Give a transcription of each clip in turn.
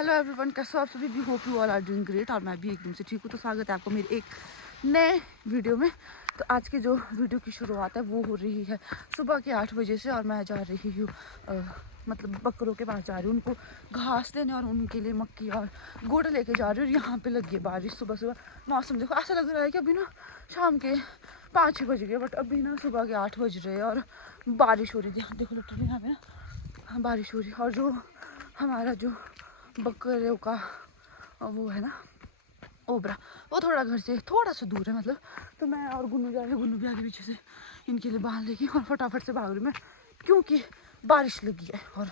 Hello everyone, कैसे हो आप सभी? भी hope you all are doing great और मैं भी एकदम से ठीक हूँ। तो स्वागत है आपको मेरे एक नए वीडियो में। तो आज की जो वीडियो की शुरुआत है वो हो रही है सुबह के 8 बजे से और मैं जा रही हूँ मतलब बकरों के पास जा रही हूँ, उनको घास देने और उनके लिए मक्की और गुड़ लेके जा रही हूँ। और यहाँ पे लगी है बारिश सुबह सुबह। मौसम देखो, ऐसा लग रहा है कि अभी ना शाम के 5-6 बज गए, बट अभी ना सुबह के 8 बज रहे हैं और बारिश हो रही थी। देखो लिटरली यहाँ पे ना बारिश हो रही है। और जो हमारा जो बकरियों का वो है ना ओबरा, वो थोड़ा घर से थोड़ा सा दूर है मतलब। तो मैं और गुन्नू जा रहे, गुन्नू भी आगे पीछे से इनके लिए बांध लेगी और फटाफट से भाग रही मैं, क्योंकि बारिश लगी है और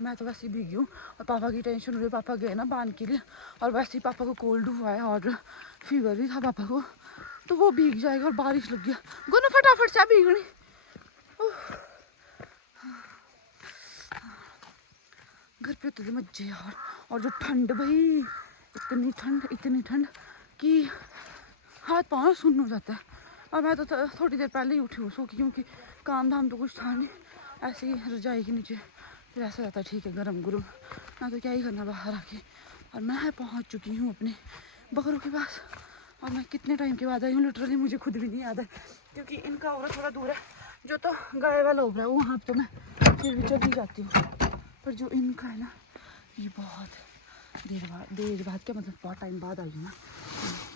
मैं तो वैसे ही भीगी हूँ। और पापा की टेंशन हो रही है, पापा गए ना बांध के लिए और वैसे ही पापा को कोल्ड हुआ है और फीवर भी था पापा को, तो वो भीग जाएगा और बारिश लग गया। गुन्नू फटाफट से भीग रही। घर पे तो मजे यार, और जो ठंड भाई, इतनी ठंड कि हाथ पाँव सुन्न हो जाता है। और मैं तो थोड़ी देर पहले ही उठी हूँ सो के, क्योंकि काम धाम तो कुछ था नहीं, ऐसे ही रजाई के नीचे फिर ऐसा रहता है ठीक है गरम गुरम ना, तो क्या ही करना बाहर आके। और मैं पहुँच चुकी हूँ अपने बकरों के पास। और मैं कितने टाइम के बाद आई हूँ लिटरली मुझे खुद भी नहीं याद है, क्योंकि इनका ओवरा थोड़ा दूर है। जो तो गाय वाला ओवरा है वहाँ तो मैं फिर भी चली जाती हूँ, पर जो इनका है ना ये बहुत देर बाद क्या मतलब बहुत टाइम बाद आई है ना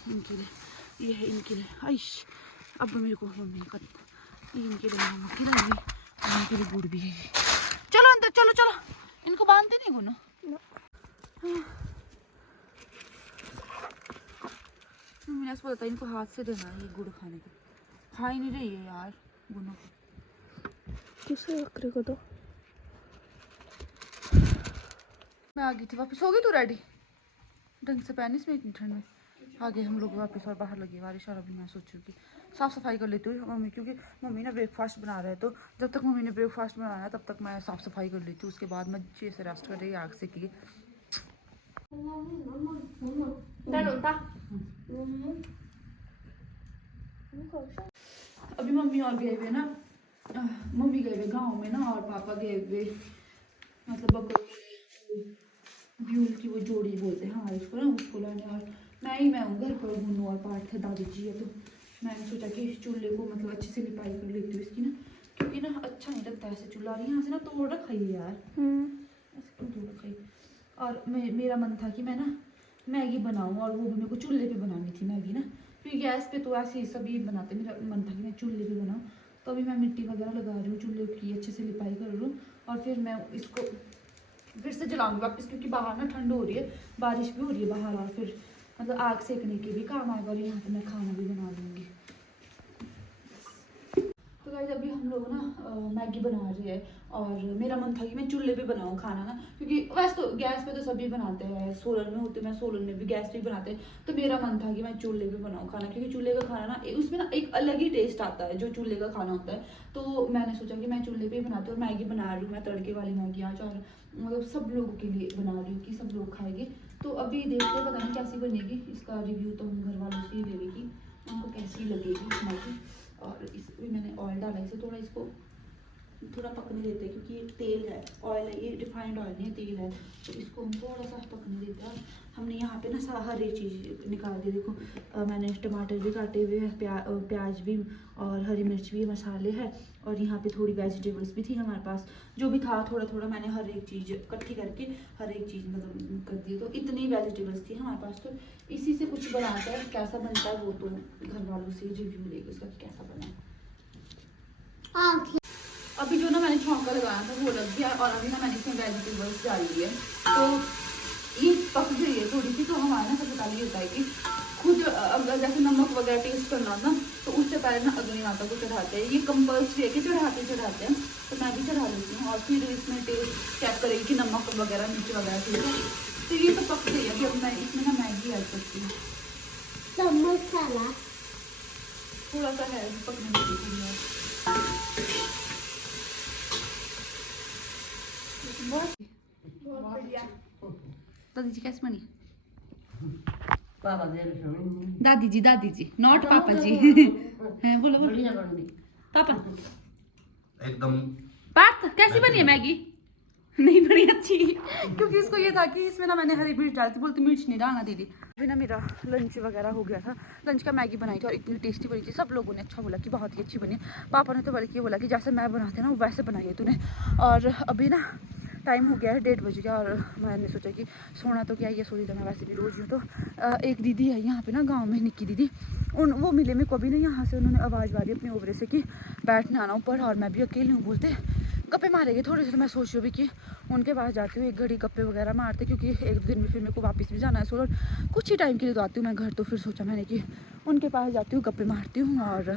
इनके लिए। ये है इनके लिए आइश। अब मेरे को मम्मी का इनके लिए मम्मी खिलाएंगी और इनके लिए गुड़ भी है। चलो अंदर चलो चलो, इनको बांधते नहीं गुनो। मम्मी ने ऐसा बताया इनको हाथ से देना है ये गुड़ खाने को, खा ही नहीं रही है यार गुनो। किसे बकरी को दो। मैं आ गई थी वापस। हो गई तू रेडी? ढंग से पहनी इसमें इतनी ठंड में। आ गए हम लोग वापस और बाहर लगी बारिश। और अभी मैं सोच रही हूँ कि साफ़ सफाई कर लेती हूँ मम्मी, क्योंकि मम्मी ना ब्रेकफास्ट बना रहे हैं। तो जब तक मम्मी ने ब्रेकफास्ट बनाना है तब तक मैं साफ़ सफाई कर लेती हूँ। उसके बाद मैं अच्छे से रेस्ट कर रही आग से की। अभी मम्मी और गए हुए ना, मम्मी गए हुए गाँव में ना, और पापा गए हुए मतलब बकरों के ब्यूल की वो जोड़ी बोलते हैं हमारे उसको ना, उसको लाने। और मैं हूँ घर पर, गुन्नू और पाठ है दादी जी है। तो मैंने सोचा कि चूल्हे को मतलब अच्छे से लिपाई कर लेती हूँ इसकी ना, क्योंकि ना अच्छा नहीं लगता ऐसे चूल्हा। यहाँ से ना तोड़ रखा ही यार, ऐसे क्यों तोड़ रखा ही। और मेरा मन था कि मैं ना मैगी बनाऊँ, और वो भी मेरे को चूल्हे पे बनानी थी मैगी ना, क्योंकि गैस पे तो ऐसे ही सभी बनाते। मेरा मन था कि मैं चूल्हे पे बनाऊँ। तो अभी मैं मिट्टी वगैरह लगा रही हूँ चूल्हे की, अच्छे से लिपाई कर रही हूँ और फिर मैं इसको फिर से जलाऊंगी वापस, क्योंकि बाहर ना ठंड हो रही है, बारिश भी हो रही है बाहर, और फिर मतलब आग सेकने के भी काम आएगा और यहाँ पे मैं खाना भी बना लूँगी। तो गाइस अभी हम लोग ना मैगी बना रहे हैं, और मेरा मन था कि मैं चूल्हे पे बनाऊँ खाना ना, क्योंकि वैसे तो गैस पे तो सभी बनाते हैं, सोलन में होते, मैं सोलन में भी गैस पे बनाते हैं। तो मेरा मन था कि मैं चूल्हे पे बनाऊँ खाना, क्योंकि चूल्हे का खाना ना उसमें ना एक अलग ही टेस्ट आता है जो चूल्हे का खाना होता है। तो मैंने सोचा कि मैं चूल्हे पे ही बनाती हूँ और मैगी बना रही हूँ मैं, तड़के वाली मैगी आज, और मतलब सब लोगों के लिए बना रही हूँ कि सब लोग खाएंगे। तो अभी देखते हैं, पता नहीं कैसी बनेगी, इसका रिव्यू तो हम घर वालों से ही ले लेगी उनको कैसी लगेगी मैगी। और इसमें मैंने ऑयल डाला, इसे थोड़ा इसको थोड़ा पकने देते हैं, क्योंकि ये तेल है, ऑयल है, ये रिफाइंड ऑयल नहीं है, तेल है। तो इसको हम थोड़ा सा पकने देते हैं। हमने यहाँ पे ना हर एक चीज़ निकाल दी। देखो मैंने टमाटर भी काटे हुए हैं, प्याज भी, और हरी मिर्च भी, मसाले हैं, और यहाँ पे थोड़ी वेजिटेबल्स भी थी हमारे पास। जो भी था थोड़ा थोड़ा मैंने हर एक चीज़ इकट्ठी करके हर एक चीज़ मतलब कर दी। तो इतनी वेजिटेबल्स थी हमारे पास। तो इसी से कुछ बनाता है, कैसा बनता है वो तो घर वालों से रिव्यू लेगा उसका कैसा बना है। अभी जो ना मैंने छौंका लगाया था वो लग गया, और अभी ना मैंने इसमें वेजिटेबल्स डाली है, तो ये पक गई है थोड़ी सी। तो हमारा ना सबसे पहले ये होता है कि खुद अगर जैसे नमक वगैरह टेस्ट करना ना, तो उससे पहले ना अग्नि माता को चढ़ाते हैं। ये कंपल्सरी है कि चढ़ाते हैं, तो मैं भी चढ़ा लेती हूँ। और फिर इसमें टेस्ट चेक करेगी कि नमक वगैरह मिर्च वगैरह ठीक है। तो ये तो पक गई है। अभी अब मैं इसमें ना मैगी ऐड करती हूँ, मसाला थोड़ा सा है पकने में। बहुत बढ़िया। दादी जी कैसे बनी? दादी जी नॉट पापा जी। हैं बोलो पापा एकदम पार्थ कैसी बनी है मैगी? नहीं बड़ी अच्छी, क्योंकि इसको ये था कि इसमें ना मैंने हरी मिर्च डाली थी, बोलती मिर्च नहीं डालना दीदी। अभी ना मेरा लंच वगैरह हो गया था, लंच का मैगी बनाई थी और इतनी टेस्टी बनी थी, सब लोगों ने अच्छा बोला कि बहुत ही अच्छी बनी। पापा ने तो बल्कि बोला कि जैसे मैं बनाती ना वैसे बनाई है तूने। और अभी ना टाइम हो गया है 1:30 बजे का, और मैंने सोचा कि सोना तो क्या, ये सोई तो मैं वैसे भी रोज़ हूँ। तो एक दीदी है यहाँ पे ना गांव में, निक्की दीदी, वो मिले मेरे को अभी ना यहाँ से। उन्होंने आवाज़ मारी अपने ओवरे से कि बैठने आना ऊपर, और मैं भी अकेली हूँ, बोलते गप्पे मारेंगे थोड़े से। तो मैं सोच रही हूँ कि उनके पास जाती हूँ, एक घड़ी गप्पे वगैरह मारते, क्योंकि 1-2 दिन में फिर मेरे को वापस भी जाना है सोलन, कुछ ही टाइम के लिए तो आती हूँ मैं घर। तो फिर सोचा मैंने कि उनके पास जाती हूँ, गप्पे मारती हूँ और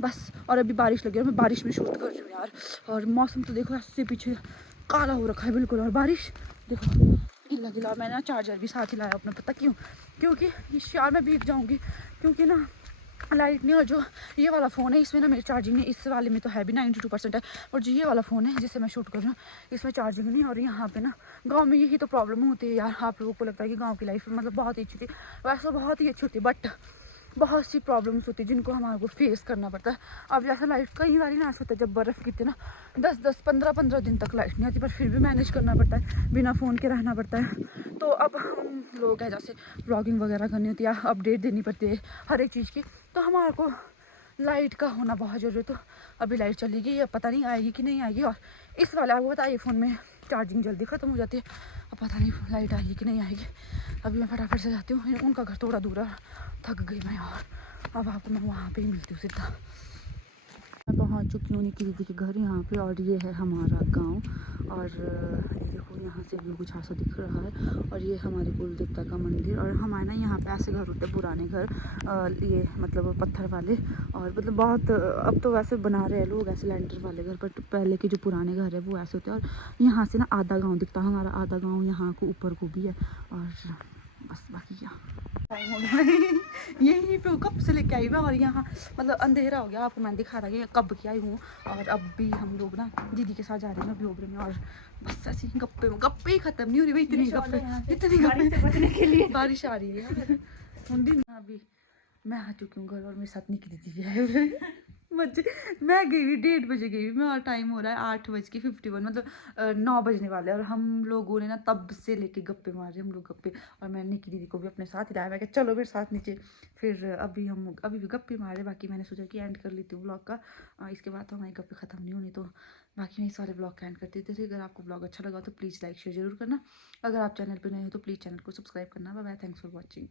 बस। और अभी बारिश लगी है और मैं बारिश में शूट कर रही हूँ यार। और मौसम तो देखो ऐसे पीछे काला हो रखा है बिल्कुल, और बारिश देखो गिला गिला। मैंने ना चार्जर भी साथ ही लाया अपना, पता क्यों? क्योंकि यार मैं भीग जाऊँगी, क्योंकि ना लाइट नहीं। और जो ये वाला फ़ोन है इसमें ना मेरी चार्जिंग नहीं, इस वाले में तो है भी 92% है, और जो ये वाला फ़ोन है जिससे मैं शूट कर रही हूँ इसमें चार्जिंग नहीं। और यहाँ पे ना गांव में यही तो प्रॉब्लम होती है यार। आप लोगों को लगता है कि गांव की लाइफ मतलब बहुत ही अच्छी थी, वैसे बहुत ही अच्छी होती, बट बहुत सी प्रॉब्लम्स होती है जिनको हमारे को फेस करना पड़ता है। अब जैसा लाइट कई बार ना ऐसा होता है जब बर्फ़ गिरती है ना, 10-10 15-15 दिन तक लाइट नहीं आती, पर फिर भी मैनेज करना पड़ता है, बिना फ़ोन के रहना पड़ता है। तो अब हम लोग हैं जैसे ब्लॉगिंग वगैरह करनी होती है, अपडेट देनी पड़ती है हर एक चीज़ की, तो हमारे को लाइट का होना बहुत ज़रूरी है। तो अभी लाइट चली गई, अब पता नहीं आएगी कि नहीं आएगी। और इस वाले आपको पता है ये फ़ोन में चार्जिंग जल्दी ख़त्म हो जाती है, अब पता नहीं लाइट आएगी कि नहीं आएगी। अभी मैं फटाफट से जाती हूँ, उनका घर थोड़ा दूर है, थक गई मैं। और अब आपको मैं वहाँ पे ही मिलती हूँ सीधा। मैं पहुँच चुकी हूँ निकी दीदी के घर यहाँ पे, और ये है हमारा गांव। और ये देखो यहाँ से व्यू कुछ ऐसा दिख रहा है, और ये हमारे कुल देवता का मंदिर। और हमारे ना यहाँ पे ऐसे घर होते हैं पुराने घर, ये मतलब पत्थर वाले, और मतलब बहुत अब तो वैसे बना रहे हैं लोग ऐसे लेंटर वाले घर, बट पहले के जो पुराने घर है वो ऐसे होते हैं। और यहाँ से ना आधा गाँव दिखता है, हमारा आधा गाँव यहाँ को ऊपर को भी है। और बस बाकी क्या टाइम हो गया यहीं पे कब से लेके आई मैं, और यहाँ मतलब अंधेरा हो गया। आपको मैंने दिखा था कि कब की आई हूँ। और अब भी हम लोग ना दीदी के साथ जा रहे हैं अभी ओबरे में, और बस ऐसी गप्पे ही खत्म नहीं हो रही भाई, इतनी गप्पे बचने के लिए। बारिश आ रही है यार ठंडी। अभी मैं आ चुकी हूँ घर, और मेरे साथ निकी दीदी भी है बच्चे। मैं गई हुई 1:30 बजे गई हुई मैं, और टाइम हो रहा है 8:51, मतलब 9 बजने वाले हैं। और हम लोगों ने ना तब से लेके गप्पे मार रहे हम लोग गप्पे। और मैंने निकी दीदी को भी अपने साथ ही लाया, मैं चलो मेरे साथ नीचे। फिर अभी भी गप्पे मारे, बाकी मैंने सोचा कि एंड कर लेती हूँ ब्लॉग का। इसके बाद तो हमारी गप्पे ख़त्म नहीं होनी, तो बाकी मैं इस वाले ब्लॉग का एंड करती थी। अगर आपको ब्लॉग अच्छा लगा तो प्लीज़ लाइक शेयर जरूर करना। अगर आप चैनल पर नए हो तो प्लीज़ चैनल को सब्सक्राइब करना। Bye bye, thanks for watching.